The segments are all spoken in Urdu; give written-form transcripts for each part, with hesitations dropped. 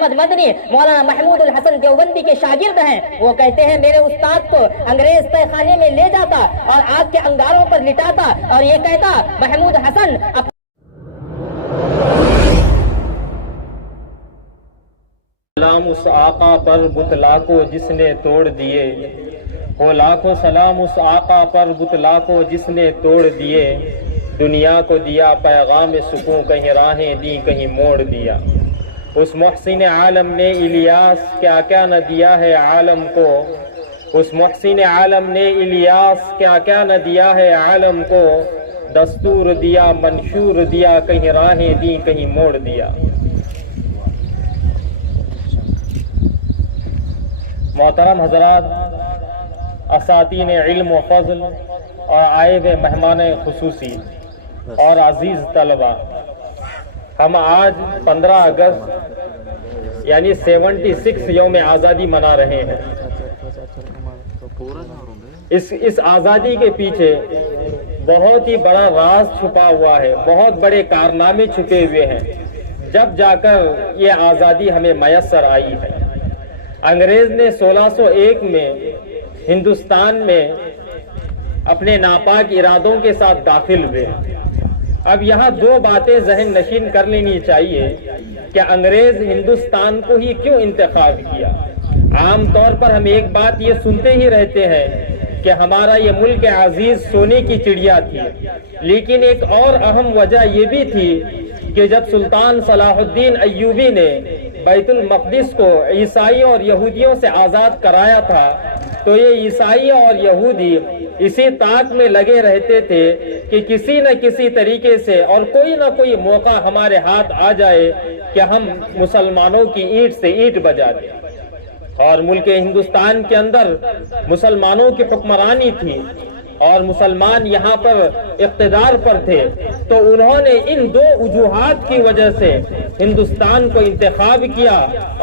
احمد مدنی مولانا محمود الحسن دیوبندی کے شاگرد ہیں، وہ کہتے ہیں میرے استاد کو انگریز تہ خانے میں لے جاتا اور آگ کے انگاروں پر لٹاتا اور یہ کہتا محمود حسن سلام اس آقا پر بتلا کو جس نے توڑ دیے، ہو لاکھوں سلام اس آقا پر بتلا کو جس نے توڑ دیے، دنیا کو دیا پیغام سکون، کہیں راہیں دی کہیں موڑ دیا۔ اس محسن عالم نے الیاس کیا کیا نہ دیا ہے عالم کو، اس محسن عالم نے الیاس کیا کیا نہ دیا ہے عالم کو، دستور دیا منشور دیا کہیں راہیں دی کہیں موڑ دیا۔ محترم حضرات، اساتین علم و فضل اور آئے ہوئے مہمان خصوصی اور عزیز طلبہ، ہم آج 15 اگست یعنی 76 یوم آزادی منا رہے ہیں۔ اس آزادی کے پیچھے بہت ہی بڑا راز چھپا ہوا ہے، بہت بڑے کارنامے چھپے ہوئے ہیں، جب جا کر یہ آزادی ہمیں میسر آئی ہے۔ انگریز نے 1601 میں ہندوستان میں اپنے ناپاک ارادوں کے ساتھ داخل ہوئے۔ اب یہاں دو باتیں ذہن نشین کر لینی چاہیے کہ انگریز ہندوستان کو ہی کیوں انتخاب کیا۔ عام طور پر ہم ایک بات یہ سنتے ہی رہتے ہیں کہ ہمارا یہ ملک عزیز سونے کی چڑیا تھی، لیکن ایک اور اہم وجہ یہ بھی تھی کہ جب سلطان صلاح الدین ایوبی نے بیت المقدس کو عیسائیوں اور یہودیوں سے آزاد کرایا تھا تو یہ عیسائی اور یہودی اسی طاق میں لگے رہتے تھے کہ کسی نہ کسی طریقے سے اور کوئی نہ کوئی موقع ہمارے ہاتھ آ جائے کہ ہم مسلمانوں کی اینٹ سے اینٹ بجا دیں۔ اور ملک ہندوستان کے اندر مسلمانوں کی حکمرانی تھی اور مسلمان یہاں پر اقتدار پر تھے، تو انہوں نے ان دو وجوہات کی وجہ سے ہندوستان کو انتخاب کیا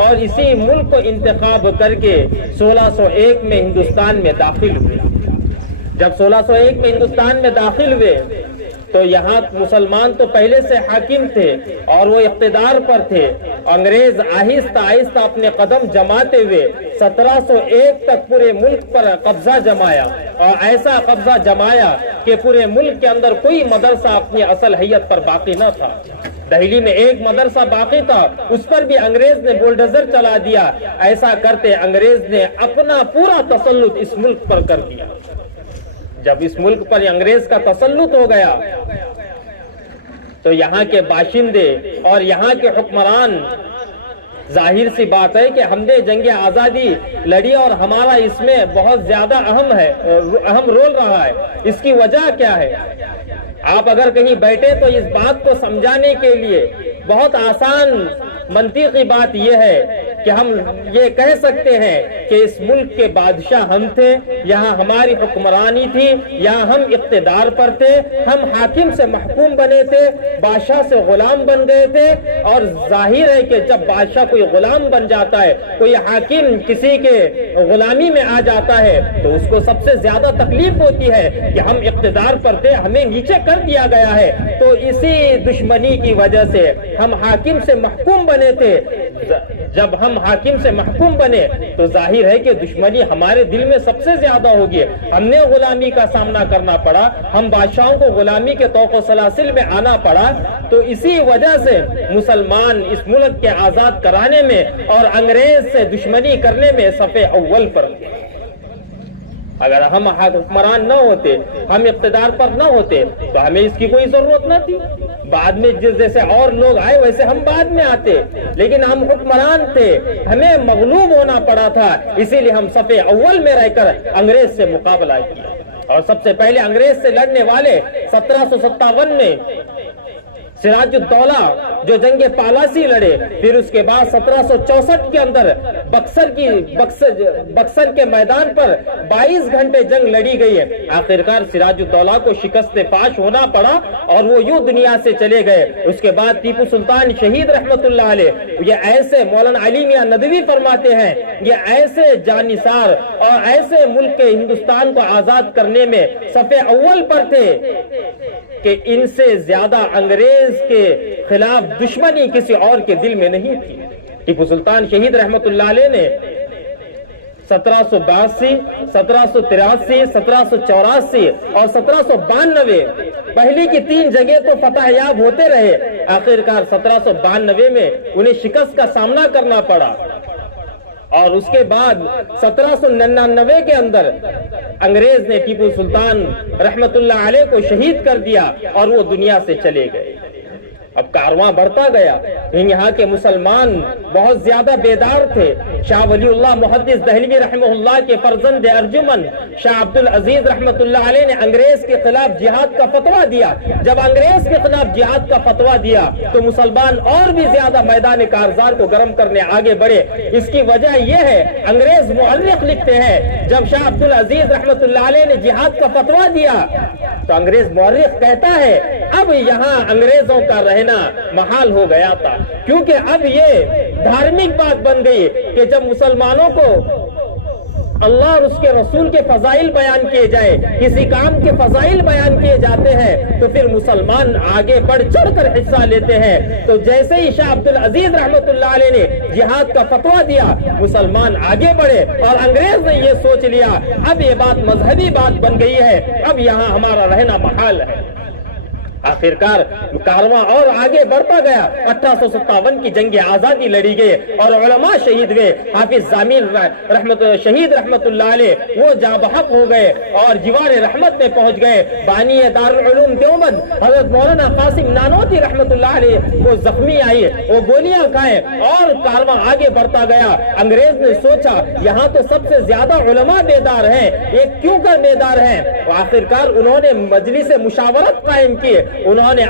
اور اسی ملک کو انتخاب کر کے 1601 میں ہندوستان میں داخل ہوئے۔ جب 1601 میں ہندوستان میں داخل ہوئے تو یہاں مسلمان تو پہلے سے حاکم تھے اور وہ اقتدار پر تھے۔ انگریز آہستہ آہستہ اپنے قدم جماتے ہوئے 1701 تک پورے ملک پر قبضہ جمایا، اور ایسا قبضہ جمایا کہ پورے ملک کے اندر کوئی مدرسہ اپنی اصل حیت پر باقی نہ تھا۔ دہلی میں ایک مدرسہ باقی تھا، اس پر بھی انگریز نے بولڈوزر چلا دیا۔ ایسا کرتے انگریز نے اپنا پورا تسلط اس ملک پر کر دیا۔ جب اس ملک پر انگریز کا تسلط ہو گیا تو یہاں کے باشندے اور یہاں کے حکمران، ظاہر سی بات ہے کہ ہم نے جنگ آزادی لڑی اور ہمارا اس میں بہت زیادہ اہم رول رہا ہے۔ اس کی وجہ کیا ہے؟ آپ اگر کہیں بیٹھے تو اس بات کو سمجھانے کے لیے بہت آسان منطقی بات یہ ہے کہ ہم یہ کہہ سکتے ہیں کہ اس ملک کے بادشاہ ہم تھے، یہاں ہماری حکمرانی تھی، یہاں ہم اقتدار پر تھے، ہم حاکم سے محکوم بنے تھے، بادشاہ سے غلام بن گئے تھے۔ اور ظاہر ہے کہ جب بادشاہ کوئی غلام بن جاتا ہے، کوئی حاکم کسی کے غلامی میں آ جاتا ہے تو اس کو سب سے زیادہ تکلیف ہوتی ہے کہ ہم اقتدار پر تھے، ہمیں نیچے کر دیا گیا ہے۔ تو اسی دشمنی کی وجہ سے ہم حاکم سے محکوم بنے تھے۔ جب ہم حاکم سے محکوم بنے تو ظاہر ہے کہ دشمنی ہمارے دل میں سب سے زیادہ ہوگی۔ ہم نے غلامی کا سامنا کرنا پڑا، ہم بادشاہوں کو غلامی کے طوق و سلاسل میں آنا پڑا۔ تو اسی وجہ سے مسلمان اس ملک کے آزاد کرانے میں اور انگریز سے دشمنی کرنے میں صف اول پر تھے۔ اگر ہم حکمران نہ ہوتے، ہم اقتدار پر نہ ہوتے تو ہمیں اس کی کوئی ضرورت نہ تھی۔ بعد میں جیسے اور لوگ آئے ویسے ہم بعد میں آتے، لیکن ہم حکمران تھے، ہمیں مغلوب ہونا پڑا تھا، اسی لیے ہم صف اول میں رہ کر انگریز سے مقابلہ کیا۔ اور سب سے پہلے انگریز سے لڑنے والے 1757 میں سراج الدولہ جو جنگ پالاسی لڑے، پھر اس کے بعد 1764 کے اندر بکسر کے میدان پر 22 گھنٹے جنگ لڑی گئی ہے۔ آخرکار سراج الدولہ کو شکست فاش ہونا پڑا اور وہ یوں دنیا سے چلے گئے۔ اس کے بعد ٹیپو سلطان شہید رحمت اللہ علیہ، یہ ایسے مولانا علی میاں ندوی فرماتے ہیں، یہ ایسے جانثار اور ایسے ملک کے ہندوستان کو آزاد کرنے میں صف اول پر تھے کہ ان سے زیادہ انگریز کے خلاف دشمنی کسی اور کے دل میں نہیں تھی۔ ٹیپو سلطان شہید رحمت اللہ علیہ نے 1782 1783 1784 اور 1792 پہلی کی 3 جگہ تو فتح یاب ہوتے رہے، آخرکار 1792 میں انہیں شکست کا سامنا کرنا پڑا، اور اس کے بعد 1799 کے اندر انگریز نے ٹیپو سلطان رحمت اللہ علیہ کو شہید کر دیا اور وہ دنیا سے چلے گئے۔ اب کارواں بڑھتا گیا، یہاں کے مسلمان بہت زیادہ بیدار تھے۔ شاہ ولی اللہ محدث دہلوی رحمہ اللہ کے فرزند ارجمن شاہ عبد العزیز رحمت اللہ علیہ نے انگریز کے خلاف جہاد کا فتویٰ دیا۔ جب انگریز کے خلاف جہاد کا فتویٰ دیا تو مسلمان اور بھی زیادہ میدان کارزار کو گرم کرنے آگے بڑھے۔ اس کی وجہ یہ ہے، انگریز مورخ لکھتے ہیں جب شاہ عبد العزیز رحمت اللہ علیہ نے جہاد کا فتویٰ دیا تو انگریز مورخ کہتا ہے اب یہاں انگریزوں کا رہنا محال ہو گیا تھا، کیونکہ اب یہ دھارمک بات بن گئی کہ جب مسلمانوں کو اللہ اور اس کے رسول کے فضائل بیان کیے جائے، کسی کام کے فضائل بیان کیے جاتے ہیں تو پھر مسلمان آگے بڑھ چڑھ کر حصہ لیتے ہیں۔ تو جیسے ہی شاہ عبد العزیز رحمت اللہ علیہ نے جہاد کا فتویٰ دیا، مسلمان آگے بڑھے اور انگریز نے یہ سوچ لیا اب یہ بات مذہبی بات بن گئی ہے، اب یہاں ہمارا رہنا محال ہے۔ آخرکار کارواں اور آگے بڑھتا گیا۔ 1857 کی جنگ آزادی لڑی گئی اور علماء شہید ہوئے۔ حافظ ضامن شہید رحمت اللہ علیہ وہ جاں بحق ہو گئے اور جوار رحمت میں پہنچ گئے۔ بانی دارالعلوم دیوبند حضرت مولانا قاسم نانوتوی رحمت اللہ علیہ وہ زخمی آئی، وہ گولیاں کھائے اور کارواں آگے بڑھتا گیا۔ انگریز نے سوچا یہاں تو سب سے زیادہ علماء بیدار ہیں، یہ کیوں کر بیدار ہیں؟ آخرکار انہوں نے مجلس مشاورت قائم کی، انہوں نے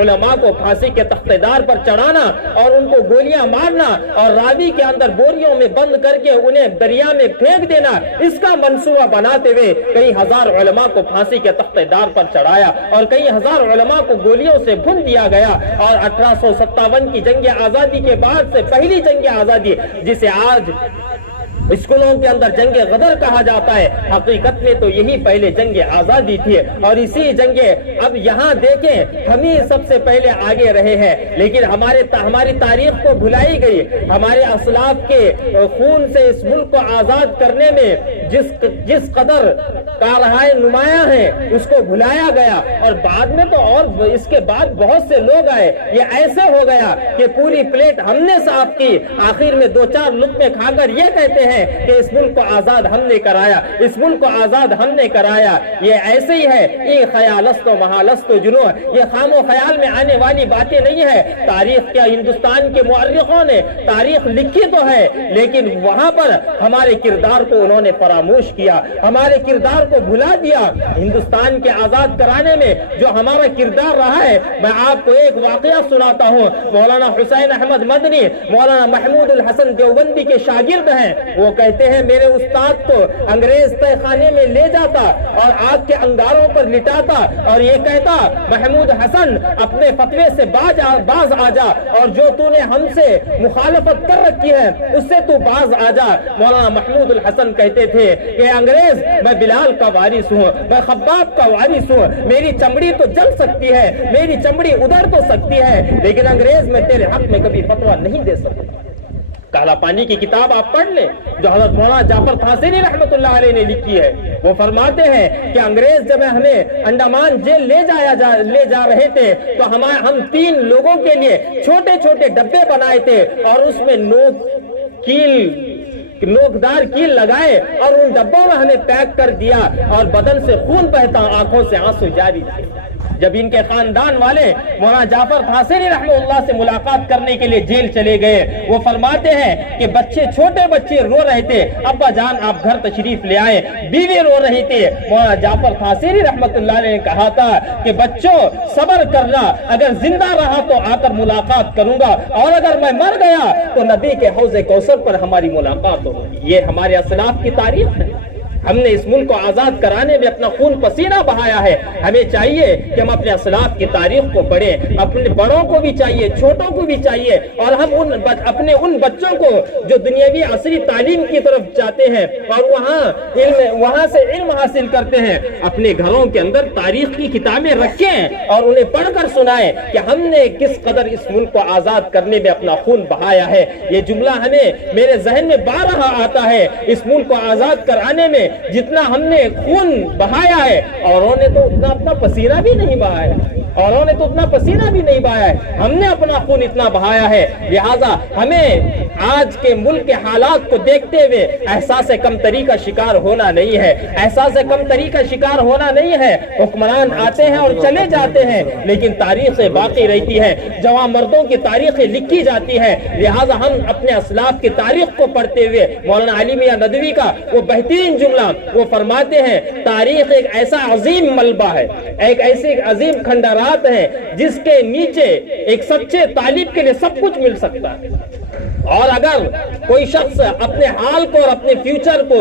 علماء کو پھانسی کے تخت دار پر چڑھانا اور ان کو گولیاں مارنا اور راوی کے اندر بوریوں میں بند کر کے انہیں دریا میں پھینک دینا، اس کا منصوبہ بناتے ہوئے کئی ہزار علماء کو پھانسی کے تخت دار پر چڑھایا اور کئی ہزار علماء کو گولیوں سے بھون دیا گیا۔ اور 1857 کی جنگ آزادی کے بعد سے پہلی جنگ آزادی، جسے آج اسکولوں کے اندر جنگ غدر کہا جاتا ہے، حقیقت میں تو یہی پہلے جنگ آزادی تھی۔ اور اسی جنگ اب یہاں دیکھیں ہم ہی سب سے پہلے آگے رہے ہیں، لیکن ہماری تاریخ کو بھلائی گئی۔ ہمارے اسلاف کے خون سے اس ملک کو آزاد کرنے میں جس قدر کارہائے نمایاں ہیں اس کو بھلایا گیا، اور بعد میں تو اور اس کے بعد بہت سے لوگ آئے۔ یہ ایسے ہو گیا کہ پوری پلیٹ ہم نے صاف کی، آخر میں 2-4 لقمے کھا کر یہ کہتے ہیں کہ اس ملک کو آزاد ہم نے کرایا، اس ملک کو آزاد ہم نے کرایا۔ یہ ایسے ہی ہے، یہ خیالست و محالست و جنون، یہ خام و خیال میں آنے والی باتیں نہیں ہے۔ تاریخ کیا ہندوستان کے مورخوں نے تاریخ لکھی تو ہے، لیکن وہاں پر ہمارے کردار کو انہوں نے فراموش کیا، ہمارے کردار کو بھلا دیا۔ ہندوستان کے آزاد کرانے میں جو ہمارا کردار رہا ہے، میں آپ کو ایک واقعہ سناتا ہوں۔ مولانا حسین احمد مدنی مولانا محمود الحسن دیوبندی کے شاگرد ہیں، وہ کہتے ہیں میرے استاد کو انگریز تہ خانے میں لے جاتا اور آگ کے انگاروں پر لٹاتا اور یہ کہتا محمود حسن اپنے فتوے سے باز آ جا، اور جو تو نے ہم سے مخالفت کر رکھی ہے اس سے تو باز آ جا۔ مولانا محمود الحسن کہتے تھے کہ انگریز میں بلال کا وارث ہوں، میں خباب کا وارث ہوں، میری چمڑی تو جل سکتی ہے، میری چمڑی ادھر تو سکتی ہے، لیکن انگریز میں تیرے حق میں کبھی فتویٰ نہیں دے سکتا۔ کالا پانی کی کتاب آپ پڑھ لیں جو حضرت مولانا جعفر تھاسینی رحمت اللہ علیہ نے لکھی ہے، وہ فرماتے ہیں کہ انگریز جب ہمیں انڈمان جیل لے جا رہے تھے تو ہم 3 لوگوں کے لیے چھوٹے چھوٹے ڈبے بنائے تھے اور اس میں نوکدار کیل لگائے اور ان ڈبوں میں ہمیں پیک کر دیا اور بدن سے خون بہتا، آنکھوں سے آنسو جاری تھے۔ جب ان کے خاندان والے مولانا جعفر تھاسینی رحمہ اللہ سے ملاقات کرنے کے لیے جیل چلے گئے، وہ فرماتے ہیں کہ چھوٹے بچے رو رہے تھے، ابا جان آپ گھر تشریف لے آئے، بیوی رو رہی تھی۔ مولانا جعفر تھاسینی رحمت اللہ نے کہا تھا کہ بچوں صبر کرنا، اگر زندہ رہا تو آ کر ملاقات کروں گا، اور اگر میں مر گیا تو نبی کے حوض کوثر پر ہماری ملاقات ہوگی۔ یہ ہمارے اسلاف کی تاریخ ہے۔ ہم نے اس ملک کو آزاد کرانے میں اپنا خون پسینہ بہایا ہے. ہمیں چاہیے کہ ہم اپنے اسلاف کی تاریخ کو پڑھیں. اپنے بڑوں کو بھی چاہیے, چھوٹوں کو بھی چاہیے, اور ہم اپنے ان بچوں کو جو دنیاوی عصری تعلیم کی طرف جاتے ہیں اور وہاں سے علم حاصل کرتے ہیں, اپنے گھروں کے اندر تاریخ کی کتابیں رکھیں اور انہیں پڑھ کر سنائیں کہ ہم نے کس قدر اس ملک کو آزاد کرنے میں اپنا خون بہایا ہے. یہ جملہ ہمیں میرے ذہن میں بارہا آتا ہے. اس ملک کو آزاد کرانے میں جتنا ہم نے خون بہایا ہے, اوروں نے تو اتنا اپنا پسینہ بھی نہیں بہایا ہے, اوروں نے تو اتنا پسینہ بھی نہیں بہایا ہے. ہم نے اپنا خون اتنا بہایا ہے. لہذا ہمیں آج کے ملک کے حالات کو دیکھتے ہوئے احساس کمتری کا شکار ہونا نہیں ہے, احساس کمتری کا شکار ہونا نہیں ہے. حکمران آتے ہیں اور چلے جاتے ہیں, لیکن تاریخیں باقی رہتی ہے. جوان مردوں کی تاریخیں لکھی جاتی ہے. لہذا ہم اپنے اسلاف کی تاریخ کو پڑھتے ہوئے مولانا علی میاں ندوی کا وہ بہترین جملہ وہ فرماتے ہیں, تاریخ ایک ایسا عظیم ملبہ ہے, ایک ایسی عظیم کھنڈرات ہے جس کے نیچے ایک سچے طالب کے لیے سب کچھ مل سکتا ہے. اور اگر کوئی شخص اپنے حال کو اور اپنے فیوچر کو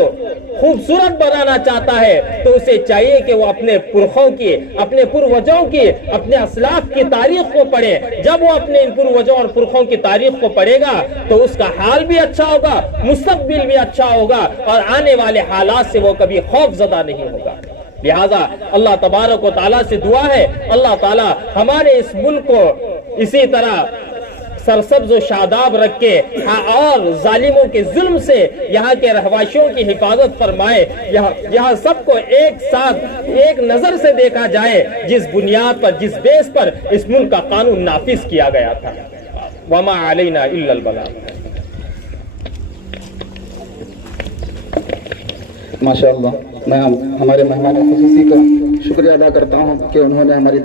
خوبصورت بنانا چاہتا ہے تو اسے چاہیے کہ وہ اپنے پرخوں کی, اپنے پروجوں کی, اپنے اسلاف کی تاریخ کو پڑھے. جب وہ اپنے ان پروجوں اور پرخوں کی تاریخ کو پڑھے گا تو اس کا حال بھی اچھا ہوگا, مستقبل بھی اچھا ہوگا, اور آنے والے حالات سے وہ کبھی خوف زدہ نہیں ہوگا. لہذا اللہ تبارک و تعالیٰ سے دعا ہے, اللہ تعالیٰ ہمارے اس ملک کو اسی طرح سرسبز و شاداب رکھ کے اور ظالموں کے ظلم سے یہاں کے رہواشیوں کی حفاظت فرمائے. یہاں سب کو ایک ساتھ ایک نظر سے دیکھا جائے جس بنیاد پر, جس بیس پر اس ملک کا قانون نافذ کیا گیا تھا. وما علینا الا البلاغ. ماشاءاللہ, میں ہمارے مہمان خصوصی کا شکریہ ادا کرتا ہوں کہ انہوں نے ہماری